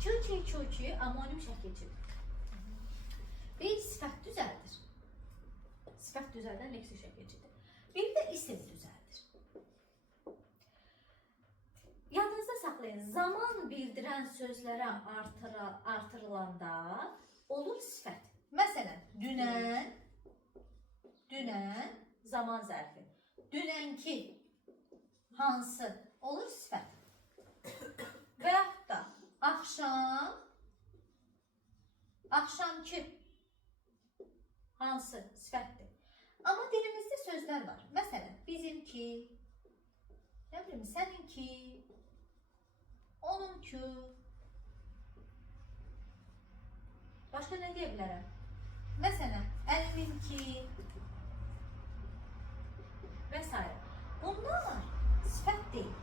Çöçü amonim şəkilçidir. Bir sifət düzəldir. Sifət düzəldən leksik şəkilçidir. Bir də isim düzəldir. Yadınızda saxlayın, zaman bildirən sözlərə artırılanda olur sifət. Məsələn, dünən zaman zərfi. Dünənki hansı olur sifət. Və yaxud da axşamki hansı sifətdir. Amma dilimizdə sözlər var. Məsələn, bizimki, nə bilim, səninki, onunki. Başqa nə deyə bilərəm? Məsələn, əliminki və s. Bunlar sifət deyil.